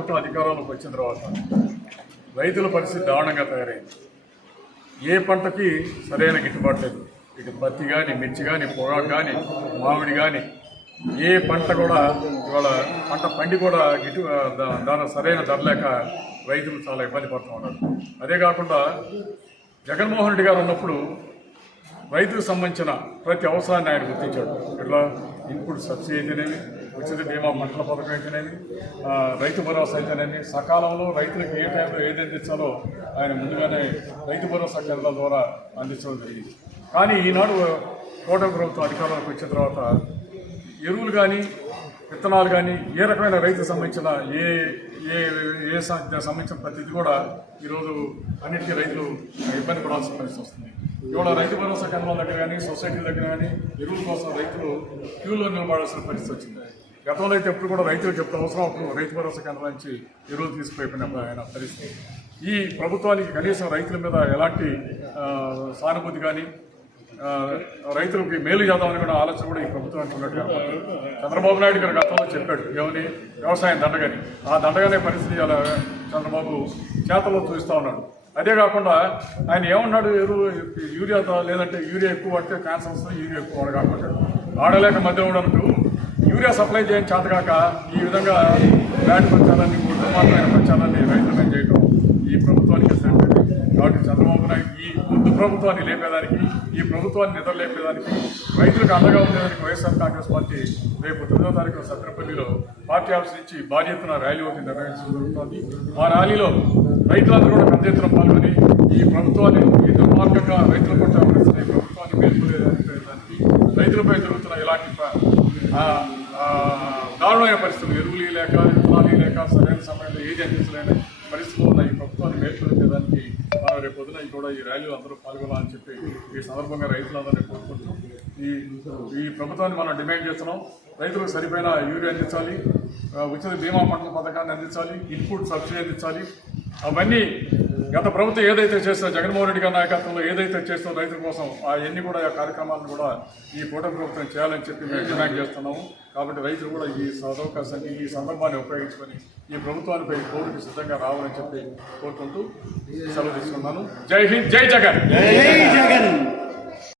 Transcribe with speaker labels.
Speaker 1: ప్రభుత్వం అధికారంలోకి వచ్చిన తర్వాత రైతుల పరిస్థితి దారుణంగా తయారైంది. ఏ పంటకి సరైన గిట్టుబాటు లేదు. ఇటు పత్తి కానీ మిర్చి కానీ పొగాకు కానీ మామిడి కానీ ఏ పంట కూడా ఇవాళ పంట పండి కూడా గిట్టు దాని సరైన ధర లేక రైతులు చాలా ఇబ్బంది పడుతూ ఉన్నారు. అదే కాకుండా జగన్మోహన్ రెడ్డి గారు ఉన్నప్పుడు రైతుకు సంబంధించిన ప్రతి అవసరాన్ని ఆయన గుర్తించాడు. ఇట్లా ఇన్పుట్ సబ్సిడీ అయితేనేమి ఉచిత బీమా పంటల పథకం అయితేనేమి రైతు భరోసా అయితేనేమి సకాలంలో రైతులకు ఏ టైంలో ఏది అందించాలో ఆయన ముందుగానే రైతు భరోసా కేంద్రాల ద్వారా అందించడం జరిగింది. కానీ ఈనాడు కూటమి ప్రభుత్వం అధికారంలోకి వచ్చిన తర్వాత ఎరువులు కానీ విత్తనాలు కానీ ఏ రకమైన రైతుకు సంబంధించిన ఏ ఏ ఏ సంబంధించిన ప్రతిదీ కూడా ఈరోజు అన్నిటికీ రైతులు ఇబ్బంది పడాల్సిన పరిస్థితి వస్తుంది. ఇవాళ రైతు భరోసా కేంద్రాల దగ్గర కానీ సొసైటీల దగ్గర కానీ ఎరువుల కోసం రైతులు క్యూలో నిలబడాల్సిన పరిస్థితి వచ్చింది. గతంలో అయితే ఎప్పుడు కూడా రైతులు చెప్తే అవసరం అప్పుడు రైతు భరోసా కేంద్రం నుంచి ఎరువులు తీసుకుపోయిన పరిస్థితి. ఈ ప్రభుత్వానికి కనీసం రైతుల మీద ఎలాంటి సానుభూతి కానీ రైతులకి మేలు చేద్దామని కూడా ఆలోచన కూడా ఈ ప్రభుత్వానికి ఉన్నట్టు చంద్రబాబు నాయుడు గారు గతంలో చెప్పాడు ఏమని? వ్యవసాయం దండగని. ఆ దండగానే పరిస్థితి చంద్రబాబు చేతల్లో చూపిస్తా ఉన్నాడు. అదే కాకుండా ఆయన ఏమన్నాడు? ఎరువు యూరియా లేదంటే యూరియా ఎక్కువ పడితే క్యాన్సర్ వస్తుంది యూరియా ఎక్కువ వాడకాకుంటాడు ఆడలేక మధ్య ఉండడంటూ యూరియా సప్లై చేయని చేతకాక ఈ విధంగా బ్యాడ్ ప్రచారాన్ని దుర్మార్గమైన ప్రచారాన్ని రైతుల చేయడం ఈ ప్రభుత్వానికి సరిపోయింది కాబట్టి చంద్రబాబు నాయుడు ప్రభుత్వాన్ని లేపేదానికి ఈ ప్రభుత్వాన్ని నిద్ర లేపేదానికి రైతులకు అండగా ఉండేదానికి వైఎస్ఆర్ కాంగ్రెస్ పార్టీ రేపు తొమ్మిదో తారీఖు సత్రపల్లిలో పార్టీ ఆఫీస్ నుంచి భారీ ఎత్తున ర్యాలీ ఒకటి నిర్వహించడం జరుగుతోంది ఆ ర్యాలీలో రైతులందరూ కూడా పెద్ద ఎత్తున పాల్గొని ఈ ప్రభుత్వాన్ని ఈ దుర్మార్గంగా రైతుల పట్ల వ్యవహరిస్తున్న ప్రభుత్వాన్ని మేల్కొలేదానికి రైతులపై జరుగుతున్న ఇలాంటి దారుణమైన పరిస్థితులు ఎరువులు లేక విత్తనాలు లేక సరైన సమయంలో ఏది అందించలేని పరిస్థితులు ఉన్న ఈ ప్రభుత్వాన్ని మేల్కొలేదానికి మనం రేపు పొద్దున కూడా ఈ ర్యాలీలో అందరూ పాల్గొనాలని చెప్పి ఈ సందర్భంగా రైతులందరినీ కోరుకుంటూ ఈ ఈ ప్రభుత్వాన్ని మనం డిమాండ్ చేస్తున్నాం. రైతులకు సరిపోయిన యూరియా అందించాలి ఉచిత బీమా పంటల పథకాన్ని అందించాలి ఇన్పుట్ సబ్సిడీ అందించాలి అవన్నీ గత ప్రభుత్వం ఏదైతే చేస్తుందో జగన్మోహన్ రెడ్డి గారి నాయకత్వంలో ఏదైతే చేస్తుందో రైతుల కోసం అవన్నీ కూడా ఆ కార్యక్రమాలను కూడా ఈ కూటమి ప్రభుత్వం చేయాలని చెప్పి మేము డిమాండ్ చేస్తున్నాము. కాబట్టి రైతులు కూడా ఈ సదవకాశాన్ని ఈ సందర్భాన్ని ఉపయోగించుకొని ఈ ప్రభుత్వానిపై కోరిక సిద్ధంగా రావాలని చెప్పి కోరుకుంటూ సెలవు తీసుకున్నాను. జై హింద్ జై జగన్!
Speaker 2: జై జగన్!